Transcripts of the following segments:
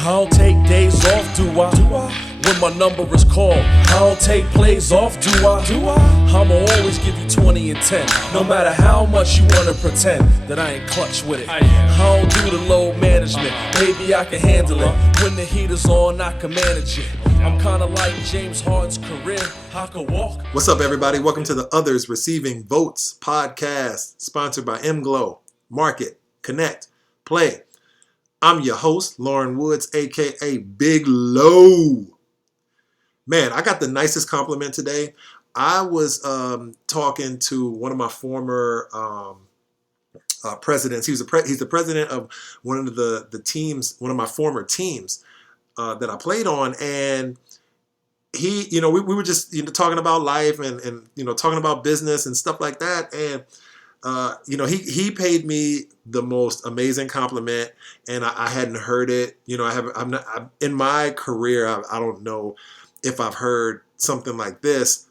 I don't take days off, do I? When my number is called, I don't take plays off, do I? I'ma always give you 20 and 10, no matter how much you wanna pretend that I ain't clutch with it. I don't do the load management, maybe I can handle it. When the heat is on, I can manage it. I'm kinda like James Harden's career, I can walk. What's up, everybody? Welcome to the Others Receiving Votes podcast, sponsored by MGlow, Market, Connect, Play. I'm your host, Loren Woods, aka Big Low. Man, I got the nicest compliment today. I was talking to one of my former presidents. He's the president of one of the teams, one of my former teams that I played on, and he, we were just talking about life and talking about business and stuff like that, and he paid me the most amazing compliment, and I hadn't heard it. I'm in my career, I don't know if I've heard something like this,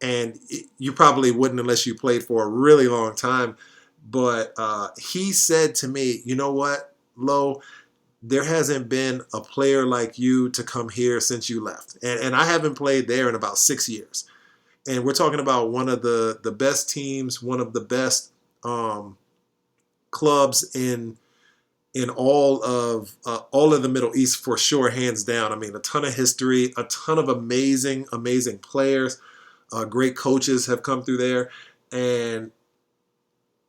and you probably wouldn't unless you played for a really long time. But he said to me, "You know what, Lo? There hasn't been a player like you to come here since you left," and I haven't played there in about 6 years. And we're talking about one of the best teams, one of the best clubs in all of the Middle East, for sure, hands down. I mean, a ton of history, a ton of amazing players, great coaches have come through there, and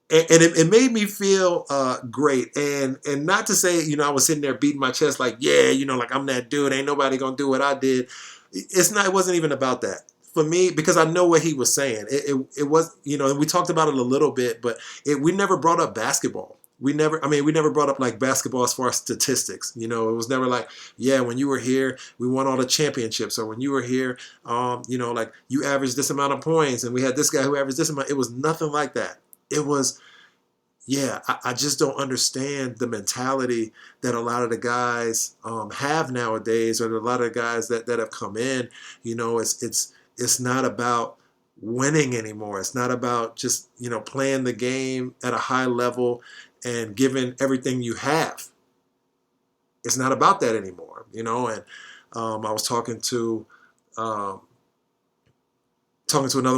it made me feel great. And not to say, I was sitting there beating my chest like, yeah, like I'm that dude. Ain't nobody gonna do what I did. It wasn't even about that. For me, because I know what he was saying. It was, and we talked about it a little bit, but we never brought up basketball. We never brought up like basketball as far as statistics. It was never like, yeah, when you were here, we won all the championships, or when you were here, like you averaged this amount of points, and we had this guy who averaged this amount. It was nothing like that. It was, yeah, I just don't understand the mentality that a lot of the guys have nowadays, or a lot of the guys that have come in. It's not about winning anymore. It's not about just, playing the game at a high level and giving everything you have. It's not about that anymore, and I was talking to another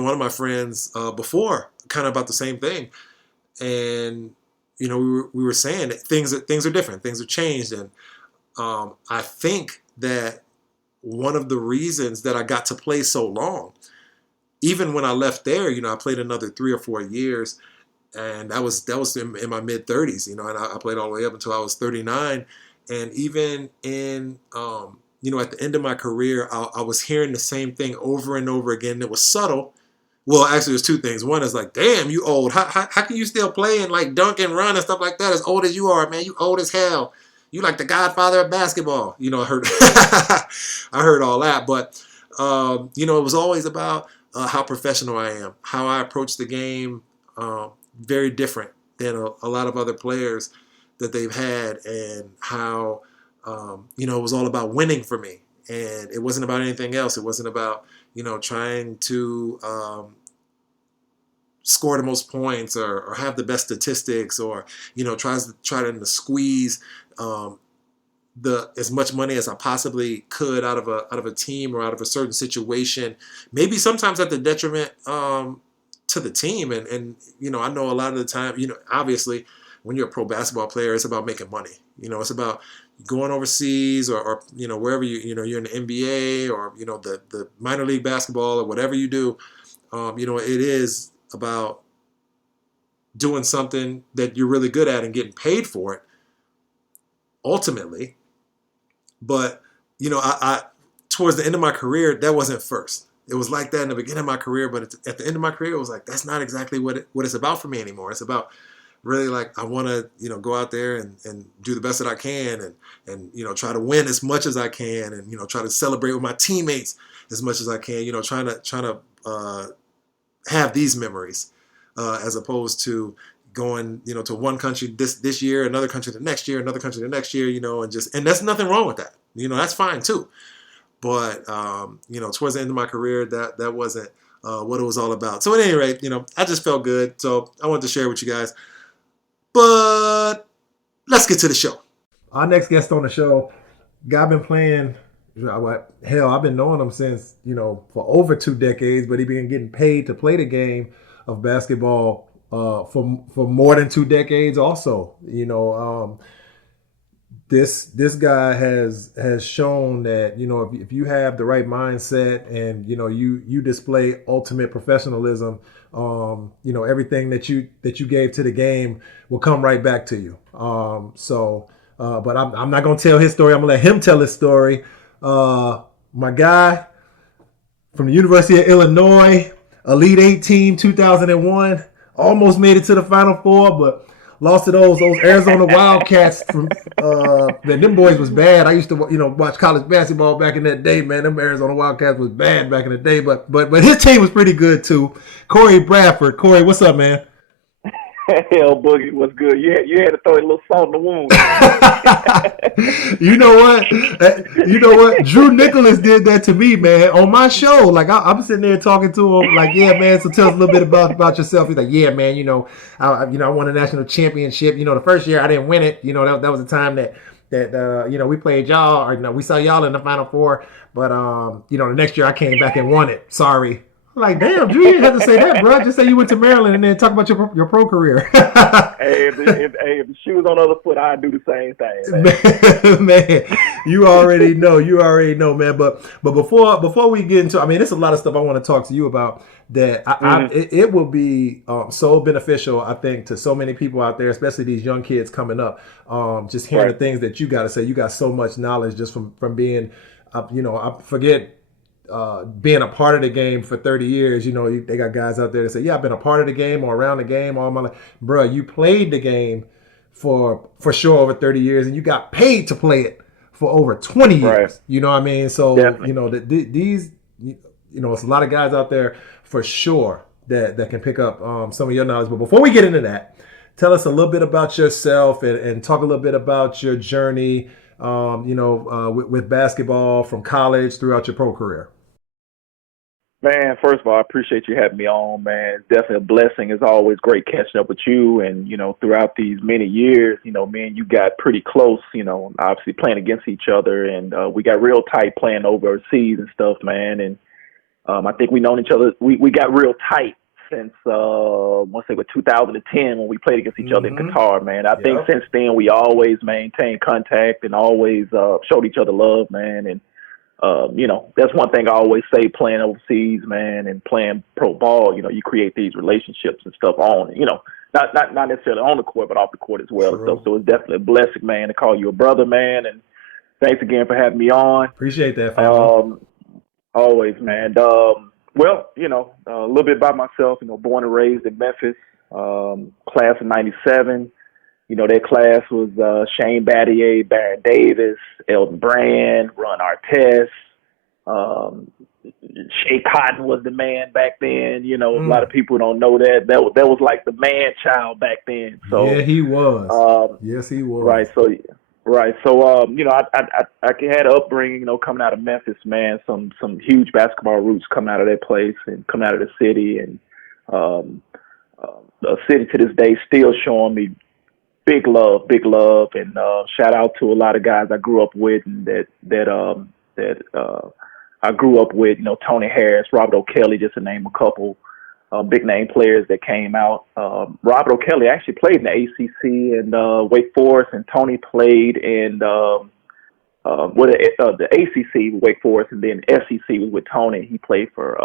one of my friends before, kind of about the same thing. And, we were saying that things are different. Things have changed. And I think that one of the reasons that I got to play so long, even when I left there, I played another 3 or 4 years, and that was in my mid 30s, and I played all the way up until I was 39. And even in, at the end of my career, I was hearing the same thing over and over again. It was subtle. Well, actually, there's two things. One is like, damn, you old. How can you still play and like dunk and run and stuff like that as old as you are, man? You old as hell. You like the godfather of basketball. I heard I heard all that. But, it was always about how professional I am, how I approach the game, very different than a lot of other players that they've had, and how, it was all about winning for me. And it wasn't about anything else. It wasn't about, trying to score the most points or have the best statistics, or, try to squeeze as much money as I possibly could out of a team or out of a certain situation, maybe sometimes at the detriment to the team. And I know a lot of the time, obviously when you're a pro basketball player, it's about making money. It's about going overseas or wherever you're in the NBA or the minor league basketball or whatever you do. It is about doing something that you're really good at and getting paid for it ultimately. But I towards the end of my career, that wasn't first. It was like that in the beginning of my career, but at the end of my career, it was like, that's not exactly what it's about for me anymore. It's about really like, I want to, go out there and do the best that I can, and try to win as much as I can, and, try to celebrate with my teammates as much as I can, trying to have these memories, as opposed to going, to one country this year, another country the next year, another country the next year, and that's nothing wrong with that. That's fine too. But, towards the end of my career, that wasn't what it was all about. So at any rate, I just felt good. So I wanted to share with you guys. But let's get to the show. Our next guest on the show, guy been playing. Hell, I've been knowing him since for over 2 decades, but he been getting paid to play the game of basketball for more than 2 decades. Also, this guy has shown that if you have the right mindset and you display ultimate professionalism, everything that you gave to the game will come right back to you. But I'm not gonna tell his story. I'm gonna let him tell his story. My guy from the University of Illinois, Elite Eight team, 2001, almost made it to the Final Four, but lost to those Arizona Wildcats. From them boys was bad. I used to watch college basketball back in that day, man. Them Arizona Wildcats was bad back in the day, but his team was pretty good too. Cory Bradford. Cory, what's up, man? Hell, Boogie, what's good? You had to throw a little salt in the wound. You know what? Drew Nicholas did that to me, man, on my show. Like I'm sitting there talking to him, like, yeah, man. So tell us a little bit about yourself. He's like, yeah, man. I won a national championship. The first year I didn't win it. That was the time that we played y'all, or we saw y'all in the Final Four. But the next year I came back and won it. Sorry. Like, damn, Drew, you didn't have to say that, bro. Just say you went to Maryland and then talk about your pro career. Hey, if the shoes on the other foot, I'd do the same thing, man. You already know, man. But before we get into, there's a lot of stuff I want to talk to you about that it will be so beneficial, I think, to so many people out there, especially these young kids coming up. Just hearing the things that you got to say. You got so much knowledge just from being, I forget. Being a part of the game for 30 years, they got guys out there that say, yeah, I've been a part of the game or around the game all my life. Bro, you played the game for sure over 30 years and you got paid to play it for over 20 years. Right. You know what I mean? So, definitely. These, it's a lot of guys out there for sure that can pick up some of your knowledge. But before we get into that, tell us a little bit about yourself and talk a little bit about your journey, with basketball from college throughout your pro career. Man, first of all, I appreciate you having me on, man. It's definitely a blessing. It's always great catching up with you. And, throughout these many years, me and you got pretty close, obviously playing against each other. And we got real tight playing overseas and stuff, man. And I think we known each other. We got real tight since, I want to say, 2010 when we played against each other in Qatar, man. I think since then we always maintained contact and always showed each other love, man. And that's one thing I always say playing overseas, man, and playing pro ball, you create these relationships and stuff on, not necessarily on the court, but off the court as well. And stuff. So it's definitely a blessing, man, to call you a brother, man. And thanks again for having me on. Appreciate that, family. Always, man. Well, a little bit about myself, born and raised in Memphis, class of 97. That class was Shane Battier, Baron Davis, Elton Brand, Ron Artest. Shea Cotton was the man back then. A lot of people don't know that. That was like the man child back then. So yeah, he was. Yes, he was. Right. So I had an upbringing, coming out of Memphis, man. Some huge basketball roots coming out of that place and coming out of the city, and the city to this day still showing me big love, and shout out to a lot of guys I grew up with and that I grew up with. Tony Harris, Robert O'Kelly, just to name a couple big name players that came out. Robert O'Kelly actually played in the ACC and Wake Forest, and Tony played in the ACC with Wake Forest, and then SEC was with Tony. He played for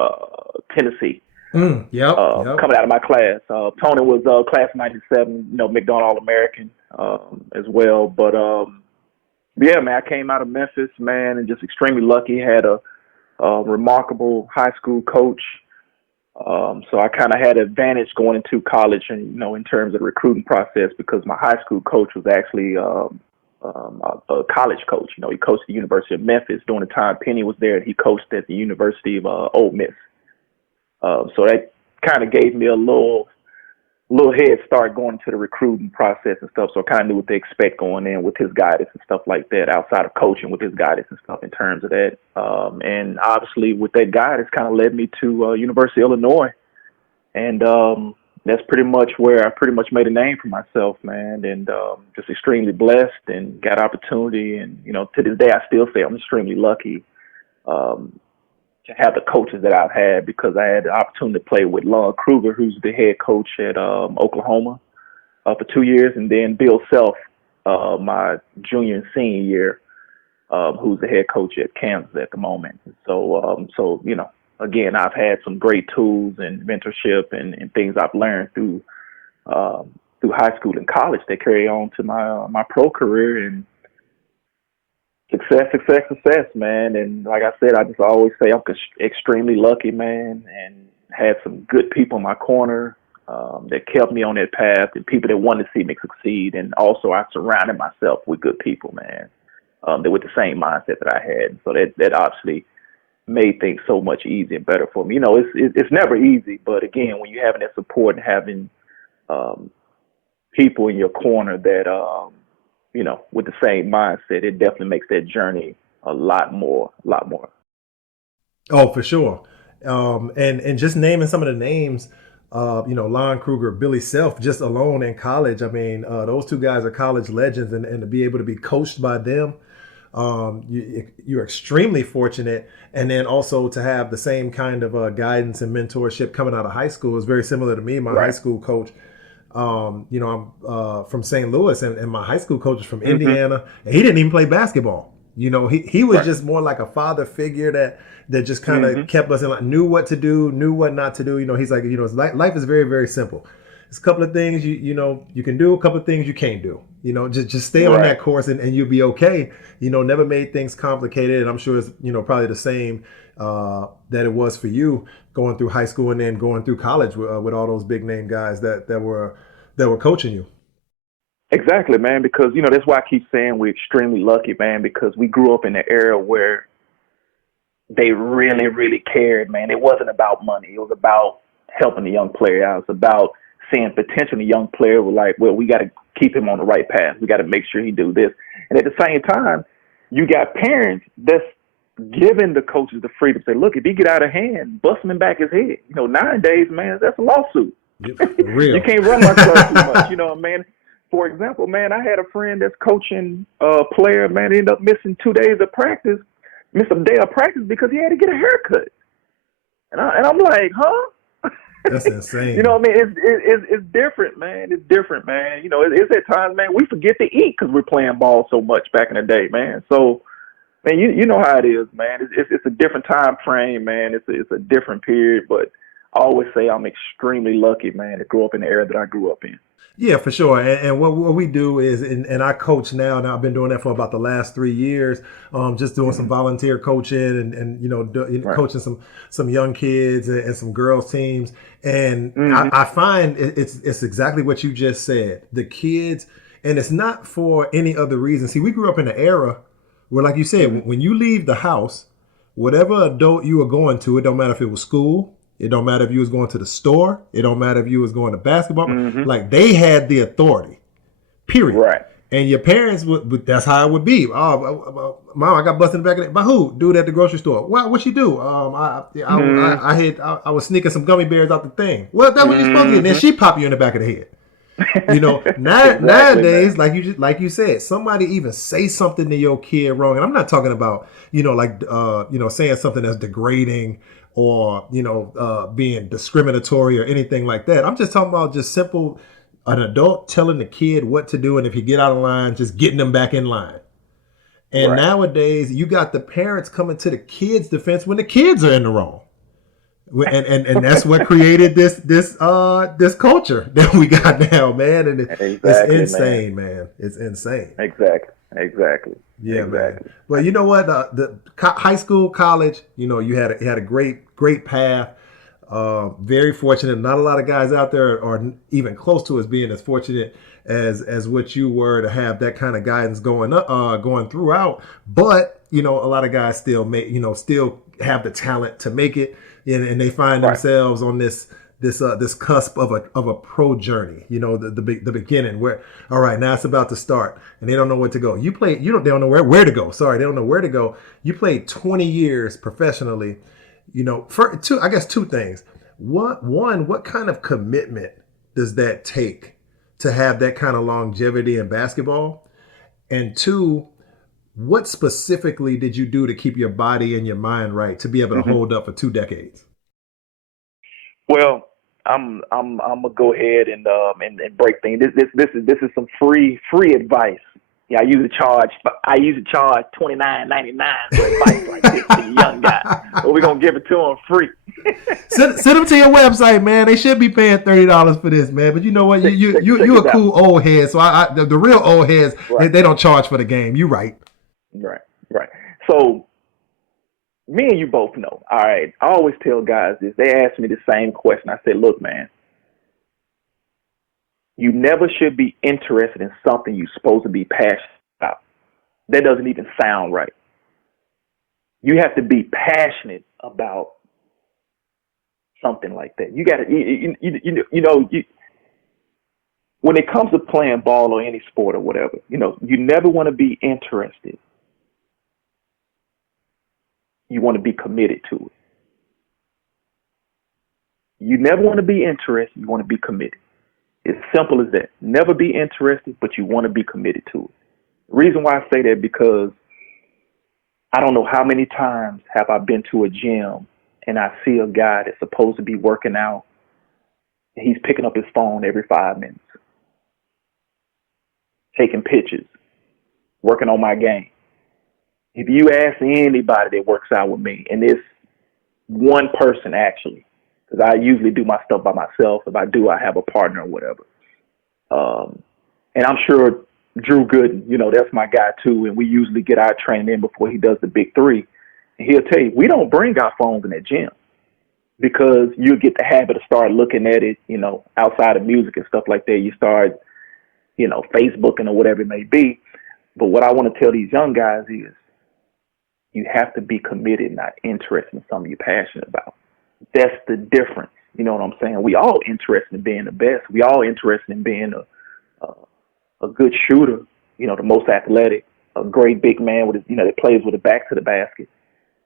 Tennessee. Yep. Coming out of my class. Tony was class of 97, McDonald All-American as well. But, yeah, man, I came out of Memphis, man, and just extremely lucky. Had a remarkable high school coach. So I kind of had an advantage going into college and, in terms of the recruiting process, because my high school coach was actually a college coach. He coached at the University of Memphis during the time Penny was there, and he coached at the University of Ole Miss. So that kind of gave me a little head start going into the recruiting process and stuff. So I kind of knew what to expect going in with his guidance and stuff like that, outside of coaching, with his guidance and stuff in terms of that. And obviously with that guidance kind of led me to University of Illinois. And, that's pretty much where I pretty much made a name for myself, man, and just extremely blessed and got opportunity. And, to this day, I still say I'm extremely lucky to have the coaches that I've had, because I had the opportunity to play with Loren Woods, who's the head coach at Oklahoma for 2 years, and then Bill Self, my junior and senior year, who's the head coach at Kansas at the moment. So again, I've had some great tools and mentorship and things I've learned through high school and college that carry on to my pro career, and success, man. And like I said, I just always say I'm extremely lucky, man, and had some good people in my corner that kept me on that path, and people that wanted to see me succeed. And also I surrounded myself with good people, man, that with the same mindset that I had. So that obviously made things so much easier and better for me. It's never easy, but again, when you're having that support and having people in your corner that with the same mindset, it definitely makes that journey a lot more. Oh, for sure. And just naming some of the names, Lon Kruger, Billy Self, just alone in college. I mean, those two guys are college legends, and to be able to be coached by them, you're extremely fortunate. And then also to have the same kind of guidance and mentorship coming out of high school is very similar to me. My high school coach, I'm from St. Louis, and my high school coach is from Indiana, and he didn't even play basketball. He was just more like a father figure that just kind of kept us in, knew what to do, knew what not to do. He's like, life is very, very simple. There's a couple of things you can do, a couple of things you can't do. Just stay on that course and you'll be okay. Never made things complicated, and I'm sure it's probably the same that it was for you going through high school and then going through college with all those big name guys that were coaching you. Exactly, man, because, that's why I keep saying we're extremely lucky, man, because we grew up in an era where they really, really cared, man. It wasn't about money. It was about helping the young player out. It's about seeing potential in the young player. We're like, well, we got to keep him on the right path. We got to make sure he do this. And at the same time, you got parents that's giving the coaches the freedom to say, look, if he get out of hand, bust him in back his head. Nowadays, man, that's a lawsuit. You can't run my club too much, man. For example, man, I had a friend that's coaching a player, man, ended up missing 2 days of practice, missed a day of practice because he had to get a haircut. And I'm like, huh? That's insane. You know what I mean? It's different, man. It's different, man. It's at times, man, we forget to eat because we're playing ball so much back in the day, man. So, man, you know how it is, man. It's a different time frame, man. It's a different period, but I always say I'm extremely lucky, man, to grow up in the era that I grew up in. Yeah, for sure. And what we do is, and I coach now. I've been doing that for about the last 3 years, just doing some volunteer coaching and coaching some young kids and some girls teams. And I find it's exactly what you just said. The kids, and it's not for any other reason. See, we grew up in an era where, like you said, when you leave the house, whatever adult you were going to, it don't matter if it was school, it don't matter if you was going to the store, it don't matter if you was going to basketball. Like, they had the authority, period. Right. And your parents that's how it would be. Oh, Mom, I got busted in the back of the, by who? Dude at the grocery store. What you do? I was sneaking some gummy bears out the thing. Well, that's what you're supposed to do. And then she pop you in the back of the head. Nowadays, man, like you said, somebody even say something to your kid wrong, and I'm not talking about saying something that's degrading or being discriminatory or anything like that. I'm just talking about just simple, an adult telling the kid what to do, and if you get out of line, just getting them back in line. And nowadays, you got the parents coming to the kids' defense when the kids are in the wrong. And that's what created this culture that we got now, man. And it's insane, man. It's insane. Exactly. Yeah, man. Well, you know what? The high school, college, you had a great path. Very fortunate. Not a lot of guys out there are even close to us being as fortunate as what you were to have that kind of guidance going throughout. But a lot of guys still still have the talent to make it. And they find themselves on this cusp of a pro journey, the beginning where, all right, now it's about to start, and they don't know what to go. They don't know where to go. Sorry, they don't know where to go. You played 20 years professionally, for two things. What kind of commitment does that take to have that kind of longevity in basketball? And two, what specifically did you do to keep your body and your mind right to be able to hold up for 2 decades? Well, I'm gonna go ahead and break things. This is some free advice. Yeah, I usually charge $29.99 for advice like this to the young guys. But we're gonna give it to them free. Send them to your website, man. They should be paying $30 for this, man. But you know what? You a cool old head. So the real old heads, right. they don't charge for the game. You right. Right. So me and you both know. All right. I always tell guys this. They ask me the same question. I say, look, man, you never should be interested in something you're supposed to be passionate about. That doesn't even sound right. You have to be passionate about something like that. You got to, when it comes to playing ball or any sport or whatever, you never want to be interested. You want to be committed to it. You never want to be interested. You want to be committed. It's simple as that. Never be interested, but you want to be committed to it. The reason why I say that because I don't know how many times have I been to a gym and I see a guy that's supposed to be working out and he's picking up his phone every 5 minutes, taking pictures, working on my game. If you ask anybody that works out with me, and it's one person actually, because I usually do my stuff by myself. If I do, I have a partner or whatever. And I'm sure Drew Gooden, that's my guy too. And we usually get our training in before he does the big three. And he'll tell you, we don't bring our phones in that gym because you get the habit of start looking at it, outside of music and stuff like that. You start, Facebooking or whatever it may be. But what I want to tell these young guys is you have to be committed, not interested in something you're passionate about. That's the difference. You know what I'm saying? We all interested in being the best. We all interested in being a good shooter, the most athletic, a great big man with that plays with a back to the basket.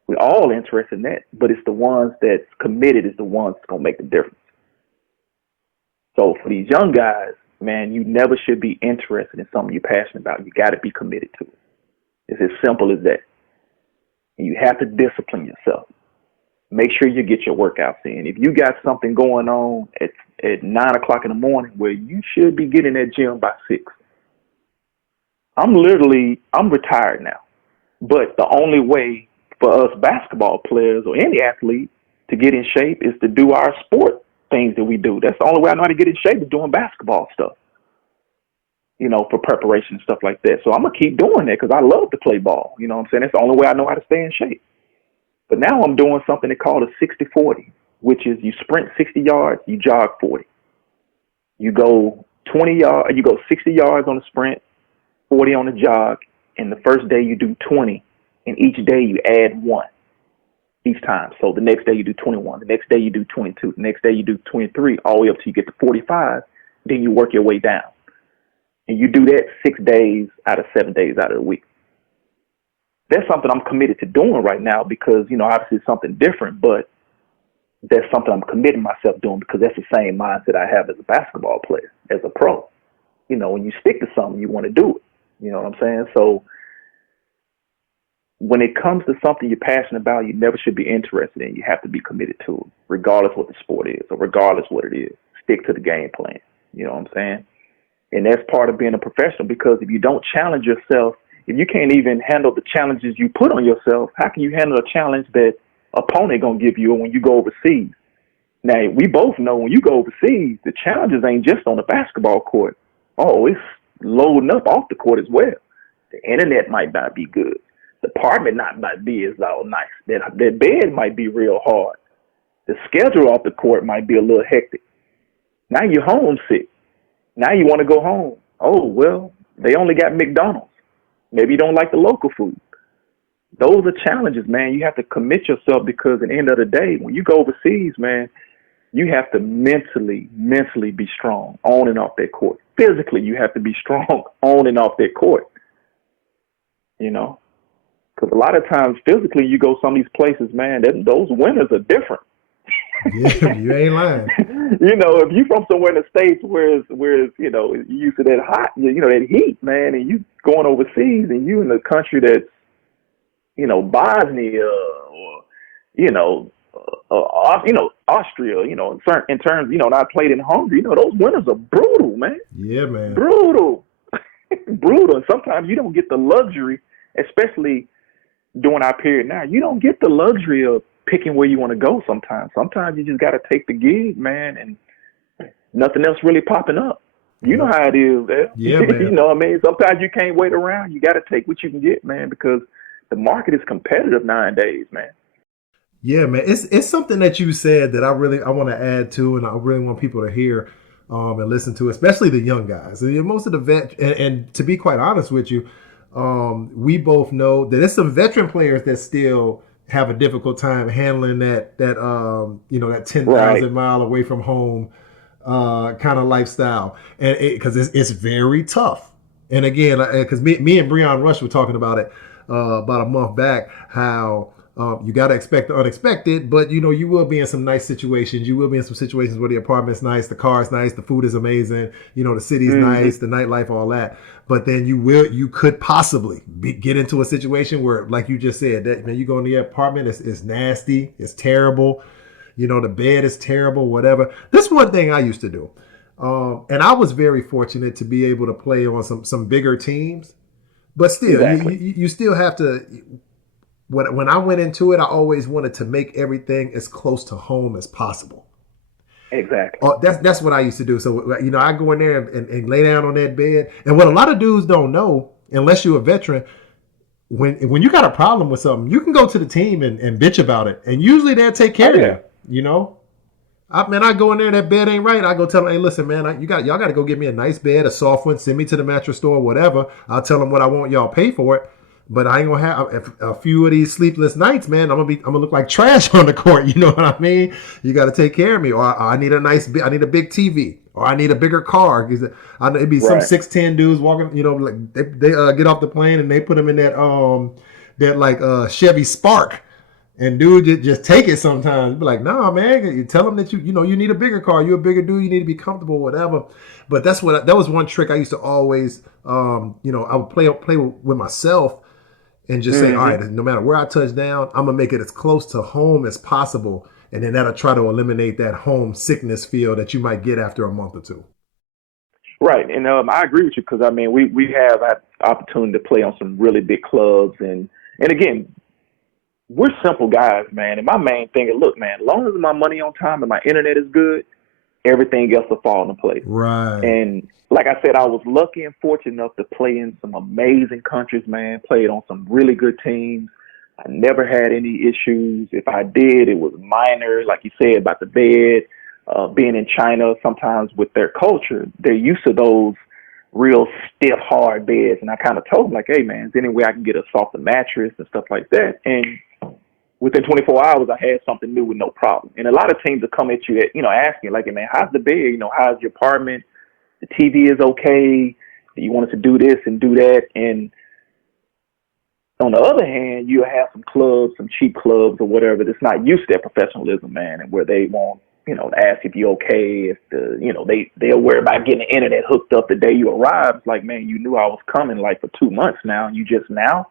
We're all interested in that, but it's the ones that's committed is the ones that's gonna make the difference. So for these young guys, man, you never should be interested in something you're passionate about. You got to be committed to it. It's as simple as that. And you have to discipline yourself. Make sure you get your workouts in. If you got something going on at 9 o'clock in the morning where you should be getting that gym by 6. I'm retired now. But the only way for us basketball players or any athlete to get in shape is to do our sport things that we do. That's the only way I know how to get in shape is doing basketball stuff, for preparation and stuff like that. So I'm going to keep doing that because I love to play ball. You know what I'm saying? That's the only way I know how to stay in shape. But now I'm doing something they call a 60-40, which is you sprint 60 yards, you jog 40. You go 60 yards on the sprint, 40 on the jog, and the first day you do 20, and each day you add 1 each time. So the next day you do 21, the next day you do 22, the next day you do 23, all the way up till you get to 45, then you work your way down. And you do that 6 days out of 7 days out of the week. That's something I'm committed to doing right now because, obviously it's something different, but that's something I'm committing myself doing because that's the same mindset I have as a basketball player, as a pro. When you stick to something, you want to do it. You know what I'm saying? So when it comes to something you're passionate about, you never should be interested in. You have to be committed to it, regardless what the sport is or regardless what it is. Stick to the game plan. You know what I'm saying? And that's part of being a professional because if you don't challenge yourself, if you can't even handle the challenges you put on yourself, how can you handle a challenge that opponent going to give you when you go overseas? Now, we both know when you go overseas, the challenges ain't just on the basketball court. Oh, it's loading up off the court as well. The internet might not be good. The apartment might be as all nice. That bed might be real hard. The schedule off the court might be a little hectic. Now you're homesick. Now you want to go home. Oh, well, they only got McDonald's. Maybe you don't like the local food. Those are challenges, man. You have to commit yourself because at the end of the day, when you go overseas, man, you have to mentally be strong on and off that court. Physically, you have to be strong on and off that court. Because a lot of times physically you go some of these places, man, those winners are different. Yeah, you ain't lying. You know, if you from somewhere in the States where it's, you know, you used to that hot, you know, that heat, man, and you going overseas and you in a country that's, you know, Bosnia or, Austria, you know, in terms, you know, and I played in Hungary, you know, those winters are brutal, man. Yeah, man. Brutal. Brutal. And sometimes you don't get the luxury, especially during our period now, you don't get the luxury of picking where you want to go sometimes. Sometimes you just got to take the gig, man, and nothing else really popping up. You know how it is, man. Yeah, man. You know what I mean? Sometimes you can't wait around. You got to take what you can get, man, because the market is competitive nowadays, man. Yeah, man. It's something that you said that I want to add to, and I really want people to hear and listen to, especially the young guys. And most of the and to be quite honest with you, we both know that there's some veteran players that still have a difficult time handling that 10,000 Right. mile away from home kind of lifestyle, and because it's very tough. And again, because me and Breon Rush were talking about it about a month back, how you got to expect the unexpected, but you know, you will be in some nice situations. You will be in some situations where the apartment's nice, the car's nice, the food is amazing, you know, the city's nice, the nightlife, all that. But then you could possibly get into a situation where, like you just said, that man, you go in the apartment, it's nasty, it's terrible, you know, the bed is terrible, whatever. This one thing I used to do, and I was very fortunate to be able to play on some bigger teams, but still, Exactly. you still have to. When I went into it, I always wanted to make everything as close to home as possible. Exactly. That's what I used to do. So, you know, I go in there and lay down on that bed. And what a lot of dudes don't know, unless you're a veteran, when you got a problem with something, you can go to the team and bitch about it. And usually they'll take care of you, you know? I go in there, that bed ain't right. I go tell them, hey, listen, man, y'all got to go get me a nice bed, a soft one, send me to the mattress store, whatever. I'll tell them what I want, y'all pay for it. But I ain't gonna have a few of these sleepless nights, man. I'm gonna look like trash on the court. You know what I mean? You got to take care of me, or I need a big TV, or I need a bigger car. It'd be some 6'10" dudes walking. You know, like they get off the plane and they put them in that Chevy Spark, and dude just take it sometimes. Be like, nah, man. You tell them that you need a bigger car. You're a bigger dude. You need to be comfortable, whatever. But that was one trick I used to always, I would play with myself. And just say, all right, no matter where I touch down, I'm going to make it as close to home as possible. And then that'll try to eliminate that homesickness feel that you might get after a month or two. Right. And I agree with you because, I mean, we have had opportunity to play on some really big clubs. And again, we're simple guys, man. And my main thing is, look, man, as long as my money on time and my internet is good, everything else will fall into place. Right. And like I said, I was lucky and fortunate enough to play in some amazing countries, man. Played on some really good teams. I never had any issues. If I did, it was minor, like you said, about the bed. Being in China, sometimes with their culture, they're used to those real stiff, hard beds. And I kind of told them, like, hey, man, is there any way I can get a softer mattress and stuff like that? And within 24 hours, I had something new with no problem. And a lot of teams will come at you, asking, like, hey, man, how's the bed? You know, how's your apartment? The TV is okay. Do you want us to do this and do that? And on the other hand, you have some clubs, some cheap clubs or whatever that's not used to that professionalism, man, and where they won't, ask if you're okay, if they'll worry about getting the internet hooked up the day you arrive. It's like, man, you knew I was coming like for 2 months now, and you just now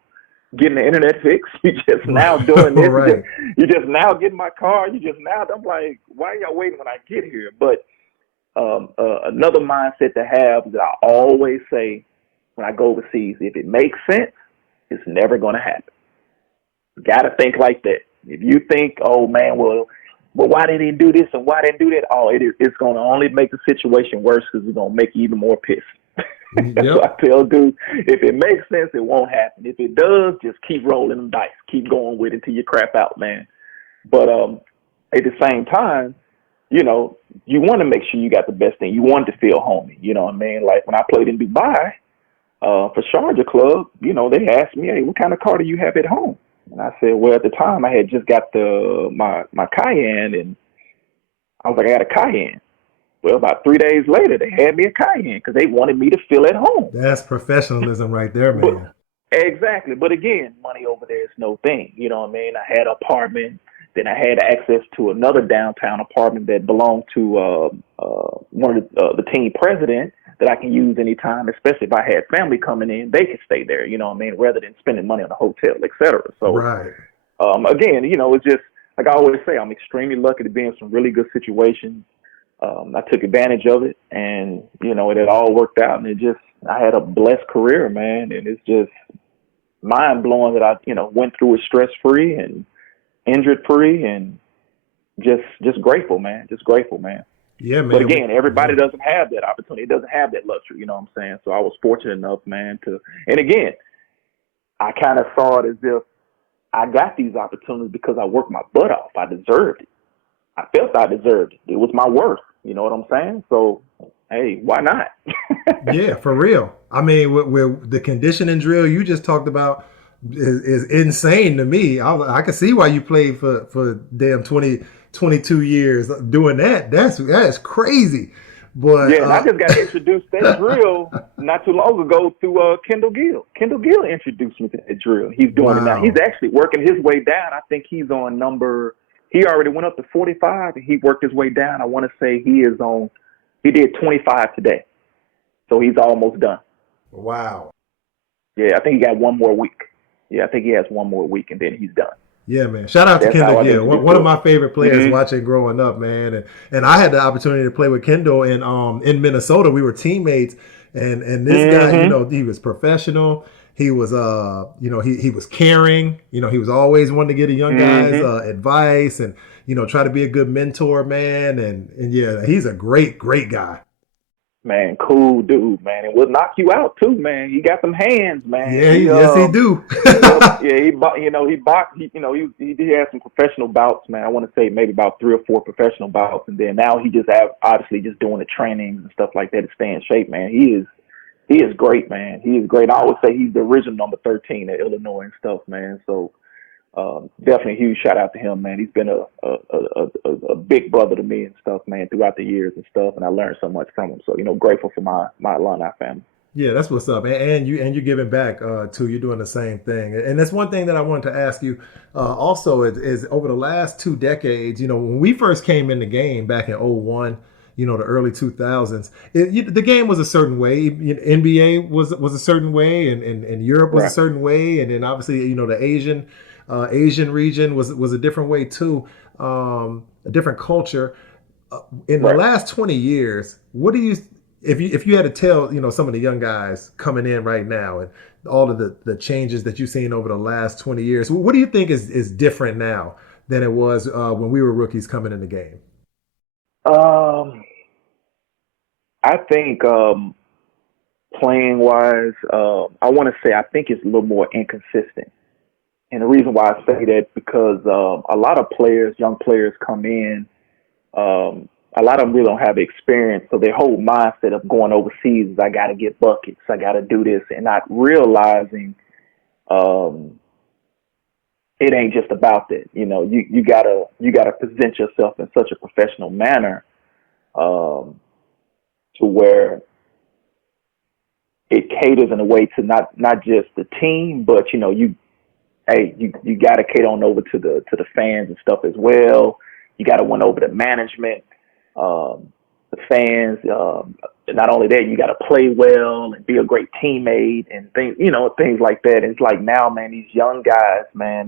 getting the internet fixed. You just now doing this. Right. You just now getting my car. You just now. I'm like, why are y'all waiting when I get here? But another mindset to have is that I always say when I go overseas, if it makes sense, it's never going to happen. You got to think like that. If you think, oh man, well, why didn't he do this and why didn't do that? Oh, it's going to only make the situation worse because it's going to make you even more pissed. That's what I tell dudes. If it makes sense, it won't happen. If it does, just keep rolling them dice. Keep going with it until you crap out, man. But at the same time, you want to make sure you got the best thing. You want to feel homey. You know what I mean? Like when I played in Dubai for Sharjah Club, they asked me, hey, what kind of car do you have at home? And I said, well, at the time I had just got my Cayenne, and I was like, I got a Cayenne. Well, about 3 days later, they had me a Cayenne because they wanted me to feel at home. That's professionalism right there, man. Exactly. But again, money over there is no thing. You know what I mean? I had an apartment. Then I had access to another downtown apartment that belonged to one of the team president that I can use anytime, especially if I had family coming in, they could stay there, you know what I mean, rather than spending money on a hotel, et cetera. So, Right. again, you know, it's just, like I always say, I'm extremely lucky to be in some really good situations. I took advantage of it, and, you know, it all worked out, and I had a blessed career, man, and it's just mind-blowing that I, you know, went through it stress-free and injured-free, and just grateful, man, Yeah, man. But again, everybody doesn't have that opportunity. It doesn't have that luxury, you know what I'm saying? So I was fortunate enough, man, and again, I kind of saw it as if I got these opportunities because I worked my butt off. I deserved it. I felt I deserved it. It was my worth. You know what I'm saying? So, hey, why not? Yeah, for real. I mean, with the conditioning drill you just talked about is insane to me. I can see why you played for damn 22 years doing that. That's crazy. But yeah, and I just got introduced to that drill not too long ago through Kendall Gill. Kendall Gill introduced me to that drill. He's doing it now. He's actually working his way down. I think he's on he already went up to 45 and he worked his way down. I want to say he did 25 today. So he's almost done. Wow. Yeah, I think he got one more week. Yeah, I think he has one more week and then he's done. Yeah, man. Shout out to Kendall Gill, one of my favorite players watching growing up, man. And I had the opportunity to play with Kendall in Minnesota. We were teammates, and this guy, you know, he was professional. He was you know, he was caring. You know, he was always wanting to get the young guys advice and, you know, try to be a good mentor, man. And yeah, he's a great guy. Man, cool dude, man, and will knock you out too, man. He got them hands, man. Yeah, yes, he do. He had some professional bouts, man. I want to say maybe about 3 or 4 professional bouts, and then now he just obviously just doing the trainings and stuff like that to stay in shape, man. He is great, man. He is great. I always say he's the original number 13 at Illinois and stuff, man. So definitely a huge shout out to him, man. He's been a big brother to me and stuff, man, throughout the years and stuff, and I learned so much from him. So, you know, grateful for my alumni family. Yeah, that's what's up, and you're giving back too. You're doing the same thing, and that's one thing that I wanted to ask you. Also, is over the last 2 decades, you know, when we first came in the game back in '01, you know, the early 2000s, the game was a certain way. NBA was a certain way, and Europe was a certain way, and then obviously, you know, the Asian region was a different way too, a different culture. In the last 20 years, what do you, if you had to tell, you know, some of the young guys coming in right now and all of the changes that you've seen over the last 20 years, what do you think is different now than it was when we were rookies coming in the game? I think playing wise, I want to say I think it's a little more inconsistent. And the reason why I say that because a lot of players, young players come in, a lot of them really don't have experience. So their whole mindset of going overseas is I got to get buckets, I got to do this, and not realizing it ain't just about that. You know, you gotta present yourself in such a professional manner to where it caters in a way to not just the team, but you know, you got to cater on over to the fans and stuff as well. You got to win over the management, the fans. Not only that, you got to play well and be a great teammate and things like that. And it's like now, man, these young guys, man,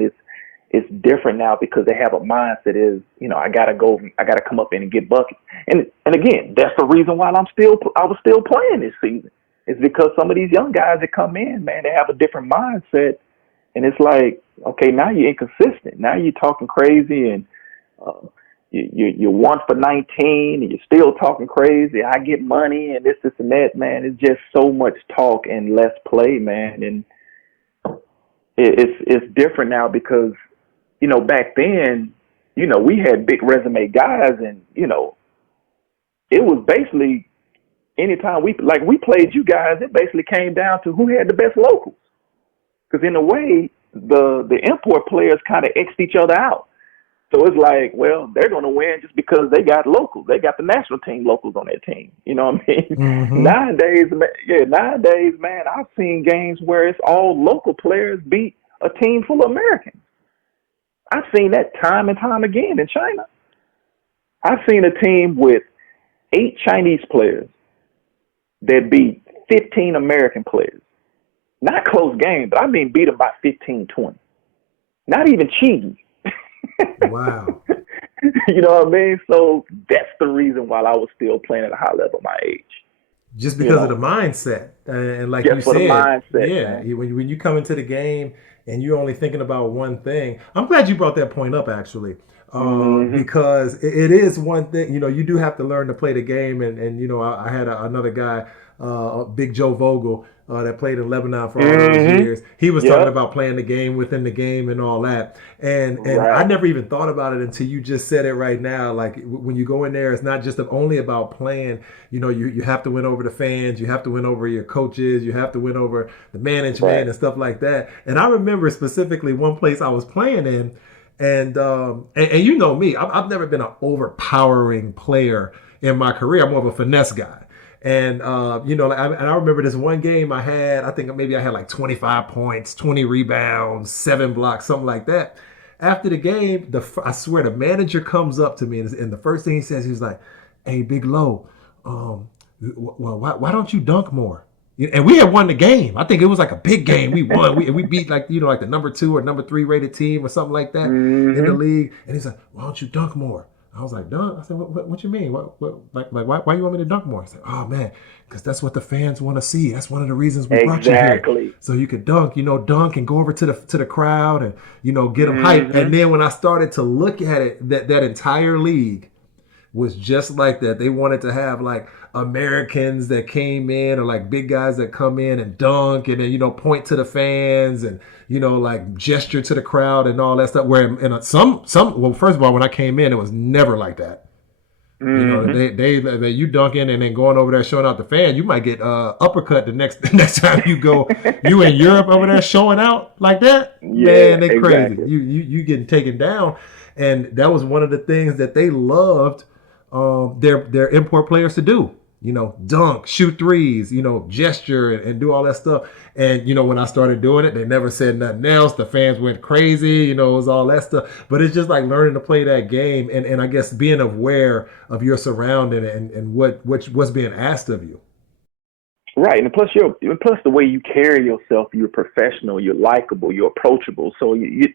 it's different now because they have a mindset is, you know, I got to come up in and get buckets. And again, that's the reason why I was still playing this season. It's because some of these young guys that come in, man, they have a different mindset. And it's like, okay, now you're inconsistent. Now you're talking crazy and you're 1 for 19 and you're still talking crazy. I get money and this and that, man. It's just so much talk and less play, man. And it's different now because, you know, back then, you know, we had big resume guys and, you know, it was basically anytime we played you guys, it basically came down to who had the best locals. Because in a way, the import players kind of X'd each other out. So it's like, well, they're going to win just because they got locals. They got the national team locals on their team. You know what I mean? Mm-hmm. Nowadays, man, I've seen games where it's all local players beat a team full of Americans. I've seen that time and time again in China. I've seen a team with 8 Chinese players that beat 15 American players. Not close game, but I mean beat them by 15, 20. Not even cheating. Wow. You know what I mean? So that's the reason why I was still playing at a high level at my age. Just because of the mindset. And like Just you for said, the mindset, yeah, man. when you come into the game and you're only thinking about one thing. I'm glad you brought that point up, actually. Because it is one thing, you do have to learn to play the game. And I had another guy, Big Joe Vogel, that played in Lebanon for all those years. He was talking about playing the game within the game and all that. And I never even thought about it until you just said it right now. Like when you go in there, it's not just only about playing. You have to win over the fans. You have to win over your coaches. You have to win over the management and stuff like that. And I remember specifically one place I was playing in. And you know me, I've never been an overpowering player in my career. I'm more of a finesse guy. And, I remember this one game I think maybe I had like 25 points, 20 rebounds, 7 blocks, something like that. After the game, I swear the manager comes up to me and the first thing he says, he was like, "Hey, Big Low, well, why don't you dunk more?" And we had won the game. I think it was like a big game. We won. We beat like the number 2 or number 3 rated team or something like that in the league. And he's like, "Why don't you dunk more?" I was like, "Dunk?" I said, "What you mean? Why you want me to dunk more?" He said, "Oh man, because that's what the fans want to see. That's one of the reasons we brought you here, so you could dunk. Dunk and go over to the crowd and get them hyped." And then when I started to look at it, that entire league was just like that. They wanted to have like Americans that came in or like big guys that come in and dunk and then, point to the fans and, like gesture to the crowd and all that stuff. Where well, first of all, when I came in, it was never like that. They you dunking and then going over there showing out the fan, you might get uppercut the next time you go. You in Europe over there showing out like that? Man, they crazy. You getting taken down. And that was one of the things that they loved their import players to do. Dunk, shoot threes, gesture and do all that stuff. And, when I started doing it, they never said nothing else. The fans went crazy, it was all that stuff. But it's just like learning to play that game and I guess being aware of your surrounding and what's being asked of you. Right. And plus the way you carry yourself, you're professional, you're likable, you're approachable. So you're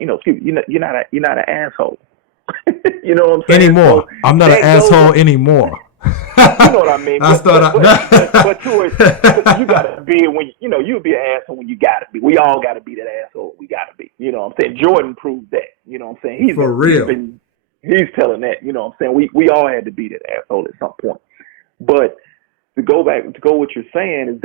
not an asshole. You know what I'm saying? Anymore. So I'm not an asshole anymore. You know what I mean? But you gotta be when you'll be an asshole when you gotta be. We all gotta be that asshole. We gotta be. You know what I'm saying? Jordan proved that. You know what I'm saying? For real. He's telling that. You know what I'm saying? We all had to be that asshole at some point. But to go what you're saying is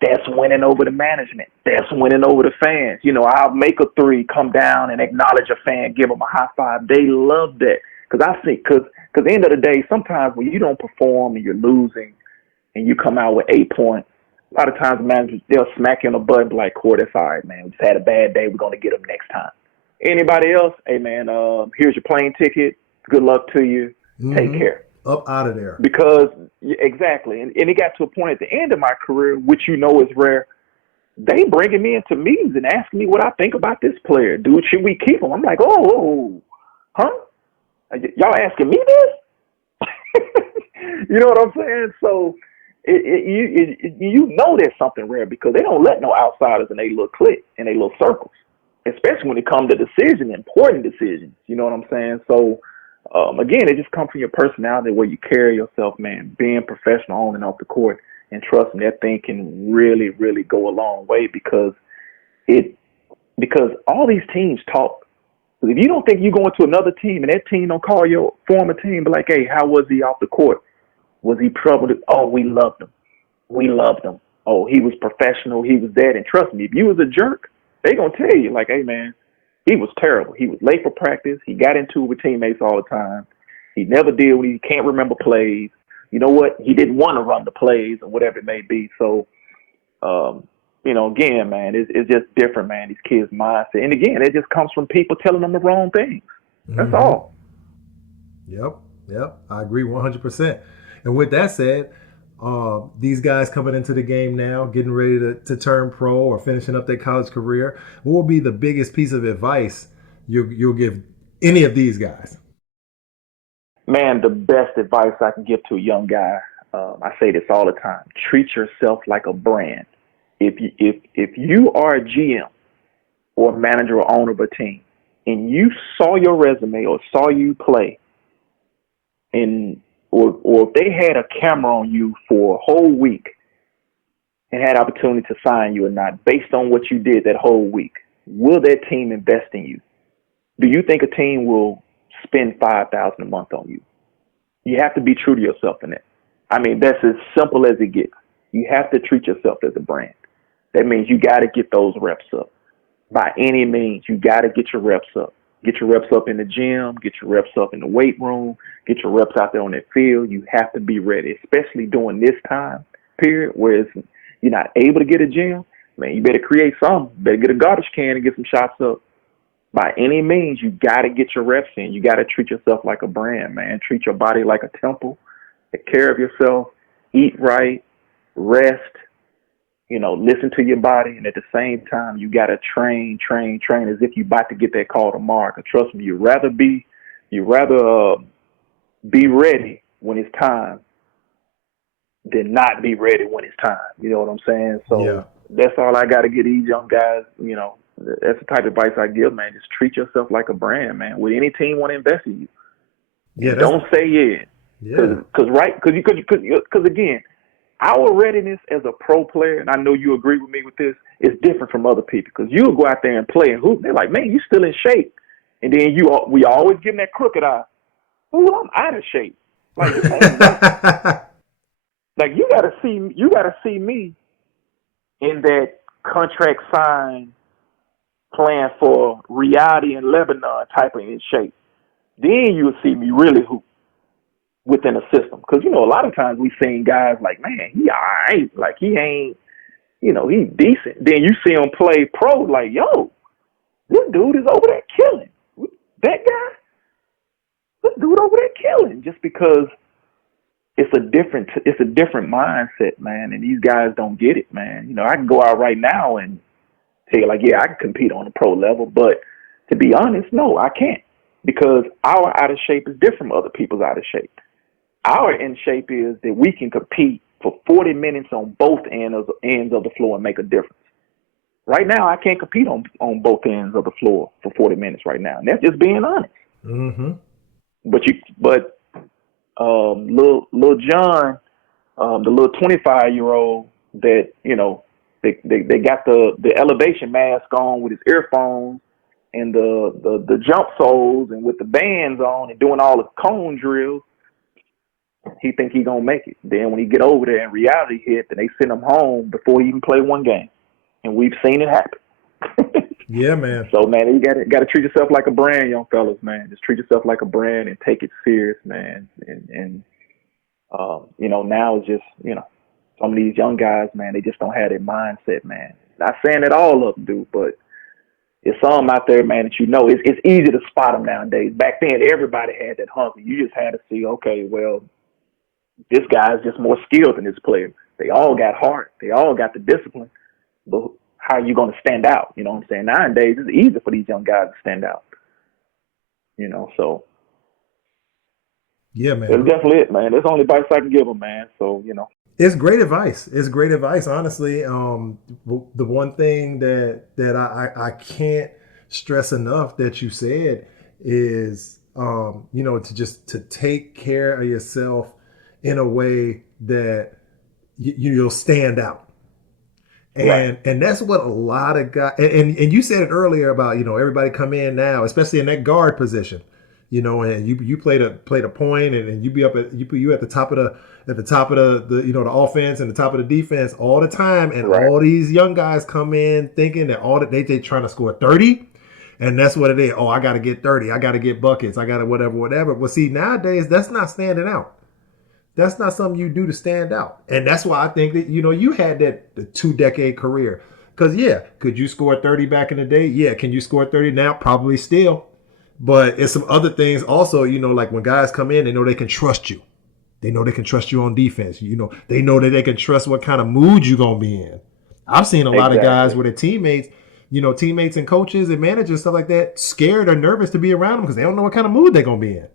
that's winning over the management. That's winning over the fans. I'll make a three, come down and acknowledge a fan, give them a high five. They love that. Because at the end of the day, sometimes when you don't perform and you're losing and you come out with 8 points, a lot of times the managers, they'll smack you on the butt and be like, "Cory, that's all right, man. We just had a bad day. We're going to get them next time." Anybody else? "Hey, man, here's your plane ticket. Good luck to you. Take care." Up out of there. Because, exactly. And it got to a point at the end of my career, which is rare, they bringing me into meetings and asking me what I think about this player. "Dude, should we keep him?" I'm like, "Oh, huh? Y'all asking me this?" You know what I'm saying? So there's something rare because they don't let no outsiders in their little clique, in their little circles, especially when it comes to important decisions. You know what I'm saying? So, again, it just comes from your personality, where you carry yourself, man, being professional on and off the court, and trusting that thing can really, really go a long way because all these teams talk. If you don't think you're going to another team and that team don't call your former team, be like, "Hey, how was he off the court? Was he troubled?" "Oh, we loved him. We loved him. Oh, he was professional. He was that." And trust me, if you was a jerk, they going to tell you, like, "Hey, man, he was terrible. He was late for practice. He got into it with teammates all the time. He never did what he can't remember plays. You know what? He didn't want to run the plays," or whatever it may be. So, again, man, it's just different, man, these kids' mindset. And again, it just comes from people telling them the wrong things. That's all. Yep. I agree 100%. And with that said, these guys coming into the game now, getting ready to turn pro or finishing up their college career, what will be the biggest piece of advice you'll give any of these guys? Man, the best advice I can give to a young guy, I say this all the time: treat yourself like a brand. If you are a GM or a manager or owner of a team, and you saw your resume or saw you play, or if they had a camera on you for a whole week and had opportunity to sign you or not, based on what you did that whole week, will that team invest in you? Do you think a team will spend $5,000 a month on you? You have to be true to yourself in it. I mean, that's as simple as it gets. You have to treat yourself as a brand. That means you got to get those reps up. By any means, you got to get your reps up. Get your reps up in the gym, get your reps up in the weight room, get your reps out there on that field. You have to be ready, especially during this time period where you're not able to get a gym. Man, you better create something. Better get a garbage can and get some shots up. By any means, you got to get your reps in. You got to treat yourself like a brand, man. Treat your body like a temple. Take care of yourself. Eat right. Rest. Listen to your body. And at the same time, you got to train as if you're about to get that call tomorrow. Because trust me, you'd rather be ready when it's time than not be ready when it's time. You know what I'm saying? So That's all I got to get these young guys, That's the type of advice I give, man. Just treat yourself like a brand, man. Would any team want to invest in you? Yeah. Don't say yeah. Because again, our readiness as a pro player, and I know you agree with me with this, is different from other people. Because you'll go out there and play and hoop. They're like, man, you still in shape. And then we always give them that crooked eye. Ooh, I'm out of shape. Like, like you gotta see me in that contract sign playing for Riyadh in Lebanon type of in shape. Then you'll see me really hoop within a system. Because, a lot of times we've seen guys like, man, he all right. Like, he ain't, he's decent. Then you see him play pro, like, yo, this dude is over there killing. That guy, this dude over there killing. Just because it's a different mindset, man. And these guys don't get it, man. I can go out right now and tell you, like, yeah, I can compete on the pro level. But to be honest, no, I can't. Because our out of shape is different from other people's out of shape. Our in shape is that we can compete for 40 minutes on both ends of the floor and make a difference. Right now, I can't compete on both ends of the floor for 40 minutes right now. And that's just being honest. Mm-hmm. But Lil John, the little 25-year-old that, they got the elevation mask on with his earphones and the jump soles and with the bands on and doing all the cone drills, he think he gonna make it. Then when he get over there and reality hit, then they send him home before he even play one game. And we've seen it happen. Yeah, man. So, man, you gotta treat yourself like a brand, young fellas, man. Just treat yourself like a brand and take it serious, man. And now it's just, some of these young guys, man, they just don't have that mindset, man. Not saying that all of them do, but there's some out there, man, that it's easy to spot them nowadays. Back then, everybody had that hunger. You just had to see, okay, well, this guy's just more skilled than this player. They all got heart. They all got the discipline. But how are you going to stand out? You know what I'm saying? Nowadays, it's easy for these young guys to stand out. So. Yeah, man. That's definitely it, man. That's the only advice I can give them, man. So, It's great advice. It's great advice, honestly. The one thing that I can't stress enough that you said is, to take care of yourself in a way that you'll stand out. And that's what a lot of guys, and you said it earlier about, everybody come in now, especially in that guard position, and you played a point and you be up at, you at the top of the offense and the top of the defense all the time. And all these young guys come in thinking that they trying to score 30. And that's what it is. Oh, I got to get 30. I got to get buckets. I got to whatever. Well, see, nowadays, that's not standing out. That's not something you do to stand out. And that's why I think that, you had the 2-decade career. Because, could you score 30 back in the day? Yeah. Can you score 30 now? Probably still. But it's some other things also, like when guys come in, they know they can trust you. They know they can trust you on defense. They know that they can trust what kind of mood you're going to be in. I've seen a lot of guys with their teammates, teammates and coaches and managers, stuff like that, scared or nervous to be around them because they don't know what kind of mood they're going to be in.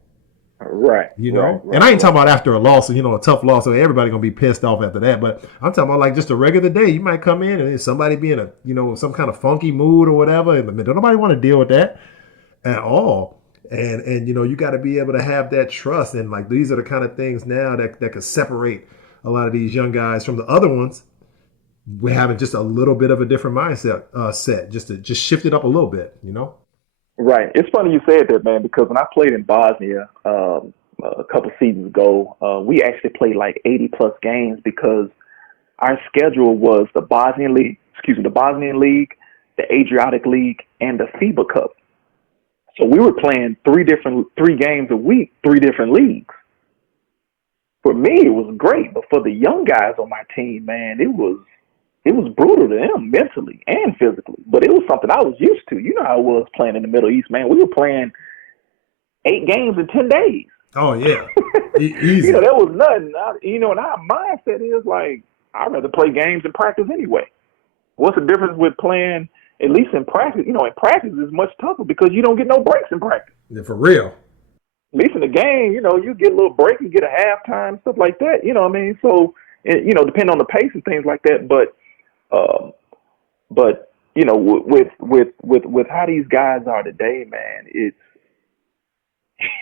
Right. And I ain't talking about after a loss, a tough loss, so everybody going to be pissed off after that. But I'm talking about like just a regular day. You might come in and somebody be in some kind of funky mood or whatever. And don't nobody want to deal with that at all. And you got to be able to have that trust. And like these are the kind of things now that could separate a lot of these young guys from the other ones. We're having just a little bit of a different mindset set, just to shift it up a little bit, Right. It's funny you said that, man, because when I played in Bosnia a couple seasons ago, we actually played like 80-plus games because our schedule was the Bosnian League, the Adriatic League, and the FIBA Cup. So we were playing 3 games a week, 3 different leagues. For me, it was great, but for the young guys on my team, man, it was brutal to them mentally and physically. But it was something I was used to. You know how I was playing in the Middle East, man. We were playing 8 games in 10 days. Oh, yeah. Easy. That was nothing. And our mindset is like, I'd rather play games and practice anyway. What's the difference with playing, at least in practice? In practice it's much tougher because you don't get no breaks in practice. Yeah, for real. At least in the game, you get a little break, you get a halftime, stuff like that. You know what I mean? So, depending on the pace and things like that. But with how these guys are today, man,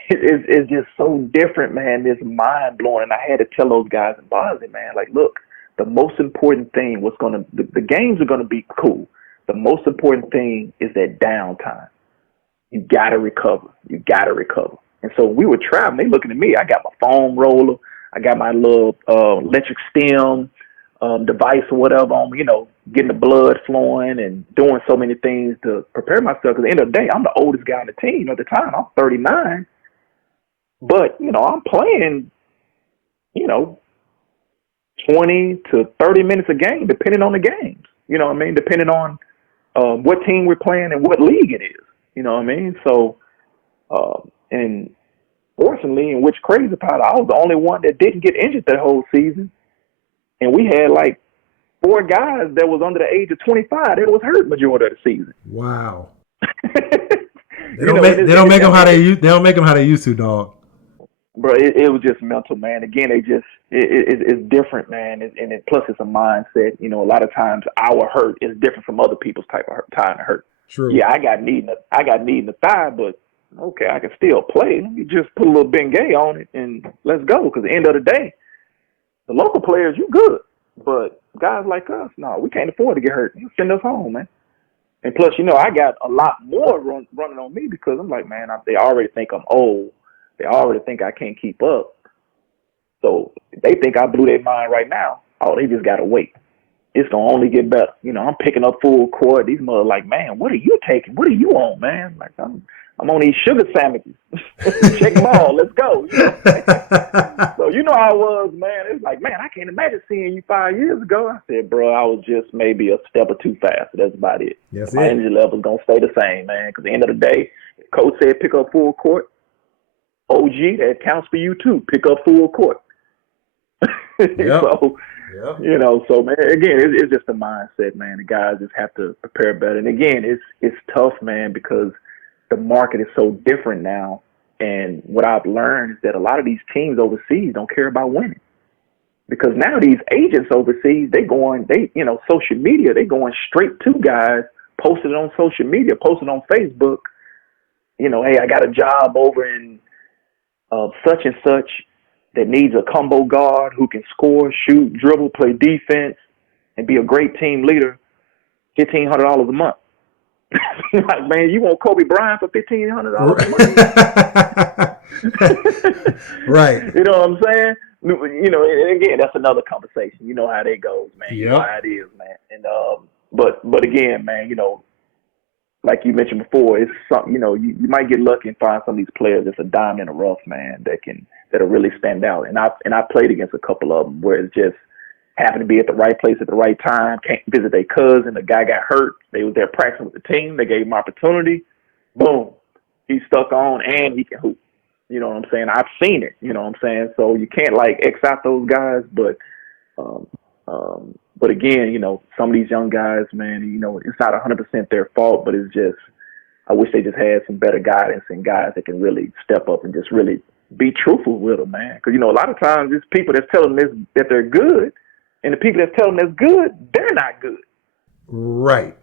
it's just so different, man. It's mind blowing. And I had to tell those guys in Bosnia, man, like, look, the most important thing the games are gonna be cool. The most important thing is that downtime. You gotta recover. And so we were traveling. They looking at me. I got my foam roller. I got my little electric stim device or whatever on me, getting the blood flowing and doing so many things to prepare myself. Because at the end of the day, I'm the oldest guy on the team at the time. I'm 39. But, I'm playing, 20 to 30 minutes a game, depending on the games. You know what I mean? Depending on what team we're playing and what league it is. You know what I mean? So, and fortunately, and which crazy part, I was the only one that didn't get injured that whole season. And we had like 4 guys that was under the age of 25 that was hurt majority of the season. Wow. They don't make them how they used to, dog. Bro, it was just mental, man. Again, it's different, man. Plus it's a mindset. A lot of times our hurt is different from other people's type of hurt. True. Yeah, I got knee in the thigh, but okay, I can still play. Let me just put a little Bengay on it and let's go. Because at the end of the day, the local players, you good. But guys like us, no, we can't afford to get hurt. You send us home, man. And plus, I got a lot more running on me because I'm like, man, they already think I'm old. They already think I can't keep up. So they think I blew their mind right now. Oh, they just got to wait. It's going to only get better. I'm picking up full court. These mother like, man, what are you taking? What are you on, man? Like, I'm on these sugar sandwiches. Check them all. Let's go. So you know how I was, man. It's like, man, I can't imagine seeing you 5 years ago. I said, bro, I was just maybe a step or 2 fast. That's about it. Yes, my energy level's going to stay the same, man. Because at the end of the day, coach said pick up full court. OG, that counts for you too. Pick up full court. Yep. So, yeah. So man, again, it's just a mindset, man. The guys just have to prepare better. And again, it's tough, man, because the market is so different now. And what I've learned is that a lot of these teams overseas don't care about winning. Because now these agents overseas, social media, they going straight to guys, posted on social media, posted on Facebook. Hey, I got a job over in such and such that needs a combo guard who can score, shoot, dribble, play defense, and be a great team leader. $1,500 a month. Like, man, you want Kobe Bryant for $1,500 a month? Right. You know what I'm saying? And again, that's another conversation. You know how that goes, man. Yep. You know how it is, man. And but again, man, like you mentioned before, it's something, you might get lucky and find some of these players that's a diamond in the rough, man, that'll really stand out. And I played against a couple of them where it's just happened to be at the right place at the right time, can't visit their cousin, the guy got hurt, they was there practicing with the team, they gave him opportunity, boom, he's stuck on and he can hoop. You know what I'm saying? I've seen it, you know what I'm saying? So you can't X out those guys, but But again, some of these young guys, man, it's not 100% their fault, but it's just, I wish they just had some better guidance and guys that can really step up and just really be truthful with them, man. Because, a lot of times it's people that's telling them that they're good, and the people that's telling them that's good, they're not good. Right.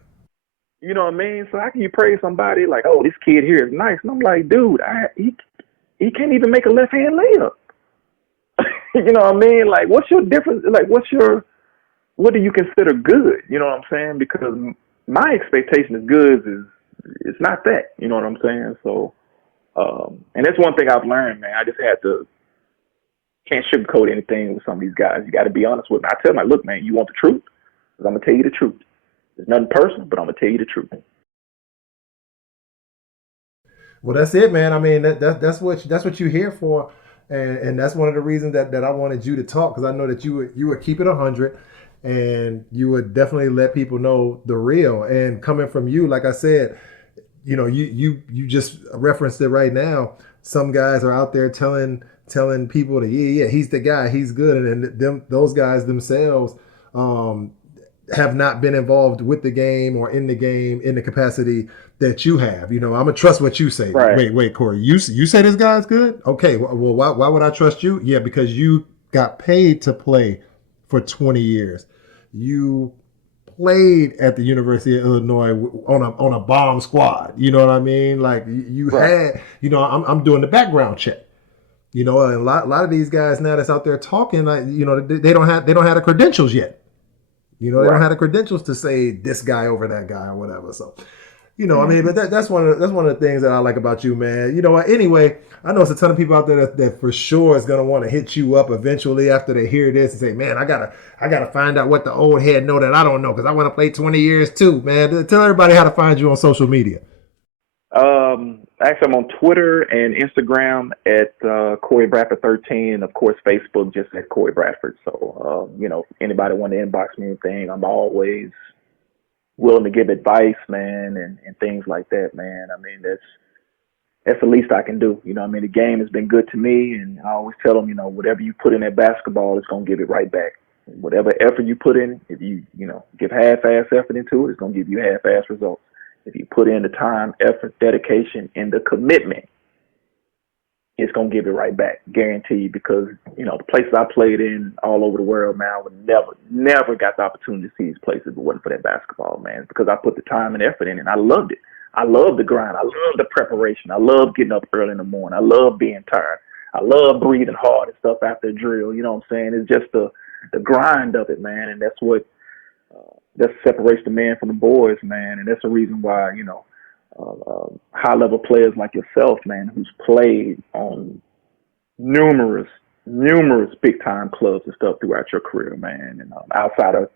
You know what I mean? So how can you praise somebody like, oh, this kid here is nice? And I'm like, dude, he can't even make a left-hand layup. You know what I mean? Like, what's your difference? Like, what do you consider good? You know what I'm saying? Because my expectation of good it's not that. You know what I'm saying? So, and that's one thing I've learned, man. I just can't sugarcoat anything with some of these guys. You got to be honest with them. I tell them, like, look, man, you want the truth? Because I'm going to tell you the truth. It's nothing personal, but I'm going to tell you the truth. Well, that's it, man. I mean, that's what you're here for. And that's one of the reasons that I wanted you to talk, because I know that you would keep it 100, and you would definitely let people know the real. And coming from you, like I said, you just referenced it right now. Some guys are out there telling people that he's the guy, he's good, and those guys themselves have not been involved with the game or in the game in the capacity that you have. I'm gonna trust what you say. Right. Wait, Cory, you say this guy's good? Okay, well, why would I trust you? Yeah, because you got paid to play for 20 years. You played at the University of Illinois on a bomb squad. You know what I mean? Like you Right. had, I'm doing the background check. And a lot of these guys now that's out there talking, like, they don't have the credentials yet. They don't have the credentials to say this guy over that guy or whatever. So, I mean, but that's one of the things that I like about you, man. Anyway, I know it's a ton of people out there that for sure is gonna want to hit you up eventually after they hear this and say, man, I gotta find out what the old head know that I don't know, because I want to play 20 years too, man. Tell everybody how to find you on social media. Actually, I'm on Twitter and Instagram at Cory Bradford 13, and of course Facebook just at Cory Bradford. So, if anybody want to inbox me anything, I'm always willing to give advice, man, and things like that, man. I mean, that's the least I can do. I mean, the game has been good to me, and I always tell them, whatever you put in that basketball, it's gonna give it right back. Whatever effort you put in, if you give half-ass effort into it, it's gonna give you half-ass results. If you put in the time, effort, dedication, and the commitment, it's going to give it right back, guaranteed, because, the places I played in all over the world, man, I would never got the opportunity to see these places if it wasn't for that basketball, man, because I put the time and effort in, and I loved it. I love the grind. I love the preparation. I love getting up early in the morning. I love being tired. I love breathing hard and stuff after a drill. You know what I'm saying? It's just the grind of it, man, and that's what that separates the man from the boys, man, and that's the reason why high-level players like yourself, man, who's played on numerous big-time clubs and stuff throughout your career, man, and outside of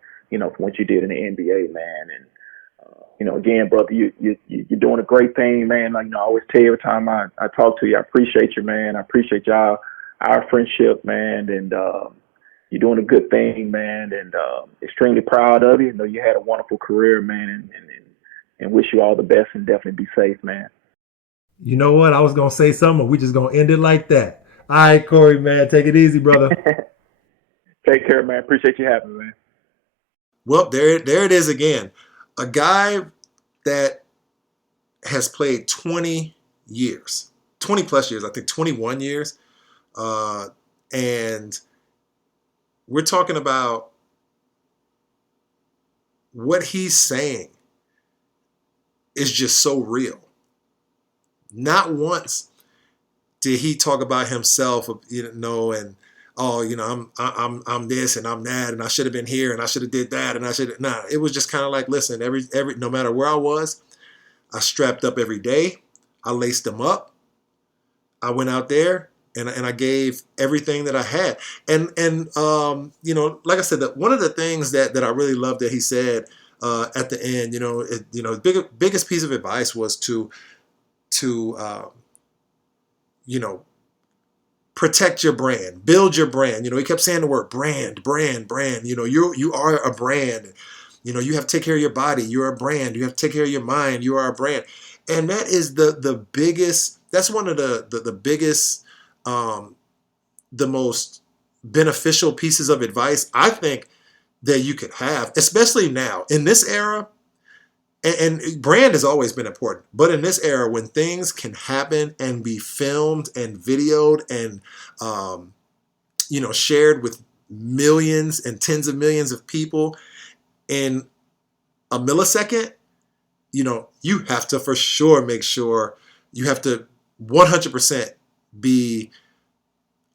what you did in the NBA, man, and again, brother, you're doing a great thing, man. Like, I always tell you every time I talk to you, I appreciate you, man. I appreciate our friendship, man, and you're doing a good thing, man, and extremely proud of you. You had a wonderful career, man, and wish you all the best, and definitely be safe, man. You know what? I was going to say something, but we just going to end it like that. All right, Cory, man. Take it easy, brother. Take care, man. Appreciate you having me, man. Well, there it is again. A guy that has played 20 years, 20 plus years, I think 21 years. And we're talking about what he's saying is just so real. Not once did he talk about himself, and I'm this and I'm that and I should have been here and I should have did that and I should. Nah, it was just kind of like, listen, every no matter where I was, I strapped up every day. I laced them up. I went out there and I gave everything that I had. And like I said, that one of the things that I really loved that he said at the end, the biggest piece of advice was to protect your brand, build your brand. He kept saying the word brand. You are a brand. You have to take care of your body. You're a brand. You have to take care of your mind. You are a brand. And that is the biggest, that's one of the biggest, the most beneficial pieces of advice I think that you could have, especially now in this era. And brand has always been important, but in this era when things can happen and be filmed and videoed and shared with millions and tens of millions of people in a millisecond, you have to for sure make sure you have to 100% be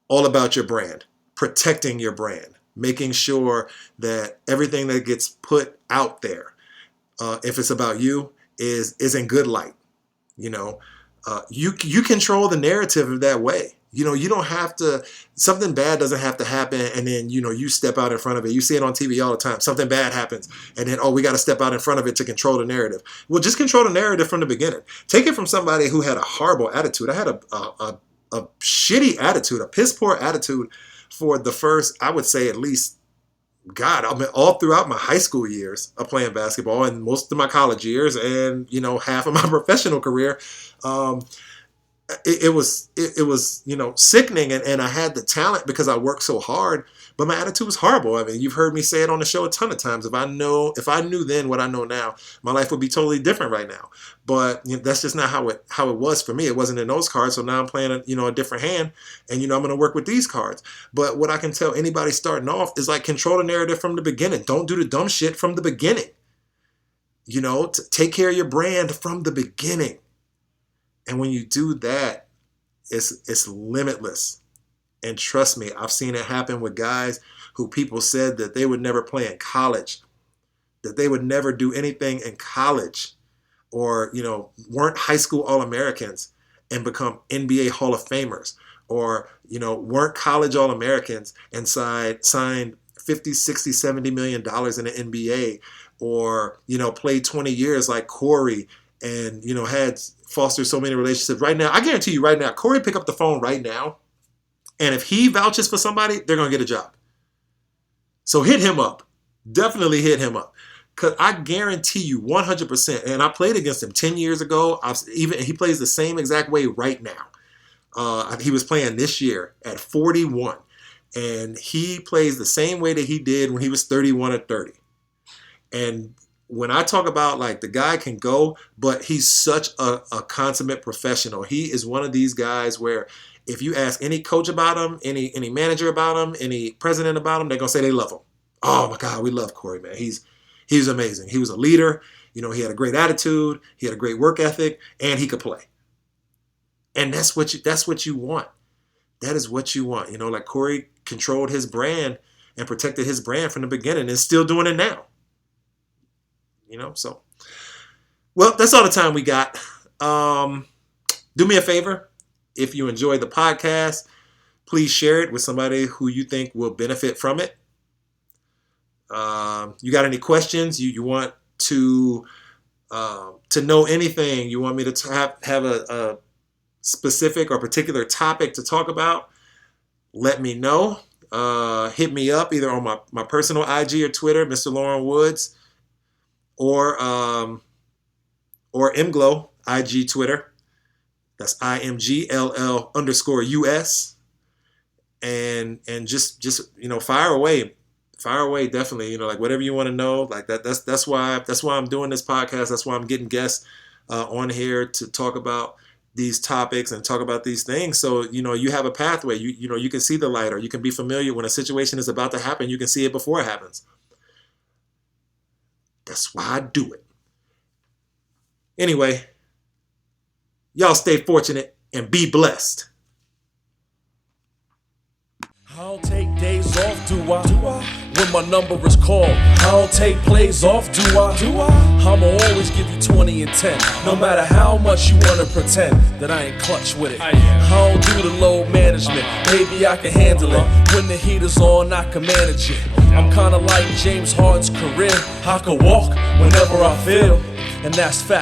all about your brand, protecting your brand, making sure that everything that gets put out there, if it's about you, is in good light. You control the narrative of that way. You don't have to, something bad doesn't have to happen and then, you step out in front of it. You see it on TV all the time. Something bad happens and then, we got to step out in front of it to control the narrative. Well, just control the narrative from the beginning. Take it from somebody who had a horrible attitude. I had a shitty attitude, a piss poor attitude for the first, I would say at least, all throughout my high school years of playing basketball and most of my college years and, half of my professional career. It was sickening, and I had the talent because I worked so hard, but my attitude was horrible. I mean, you've heard me say it on the show a ton of times. If I knew then what I know now, my life would be totally different right now. But that's just not how it was for me. It wasn't in those cards, so now I'm playing a different hand, and I'm going to work with these cards. But what I can tell anybody starting off is control the narrative from the beginning. Don't do the dumb shit from the beginning. Take care of your brand from the beginning. And when you do that, it's limitless. And trust me, I've seen it happen with guys who people said that they would never play in college, that they would never do anything in college, or, weren't high school All-Americans and become NBA Hall of Famers, or, weren't college All-Americans and signed 50, 60, 70 million dollars in the NBA, or, played 20 years like Cory and, had fostered so many relationships. Right now, I guarantee you right now, Cory pick up the phone right now, and if he vouches for somebody, they're going to get a job. So hit him up. Definitely hit him up. Because I guarantee you 100%, and I played against him 10 years ago. He plays the same exact way right now. He was playing this year at 41, and he plays the same way that he did when he was 31 or 30. And when I talk about the guy can go, but he's such a consummate professional. He is one of these guys where if you ask any coach about him, any manager about him, any president about him, they're going to say they love him. Oh my God, we love Cory, man. He's amazing. He was a leader. He had a great attitude. He had a great work ethic, and he could play. And that's what you want. That is what you want. Cory controlled his brand and protected his brand from the beginning and still doing it now. So, well, that's all the time we got. Do me a favor. If you enjoyed the podcast, please share it with somebody who you think will benefit from it. You got any questions? You want to know anything? You want me to have a specific or particular topic to talk about? Let me know. Hit me up either on my personal IG or Twitter, Mr. Loren Woods. Or MGlow, IG, Twitter. That's IMGLL_US. And just fire away, definitely. Whatever you want to know, that's why I'm doing this podcast. That's why I'm getting guests on here to talk about these topics and talk about these things. So you have a pathway. You can see the light, or you can be familiar when a situation is about to happen. You can see it before it happens. That's why I do it. Anyway, y'all stay fortunate and be blessed. I don't take days off, do I? When my number is called, I don't take plays off, do I? I'ma always give you 20 and 10, no matter how much you wanna pretend that I ain't clutch with it. I don't do the load management, maybe I can handle it. When the heat is on, I can manage it. I'm kinda like James Harden's career, I can walk whenever I feel, and that's fact.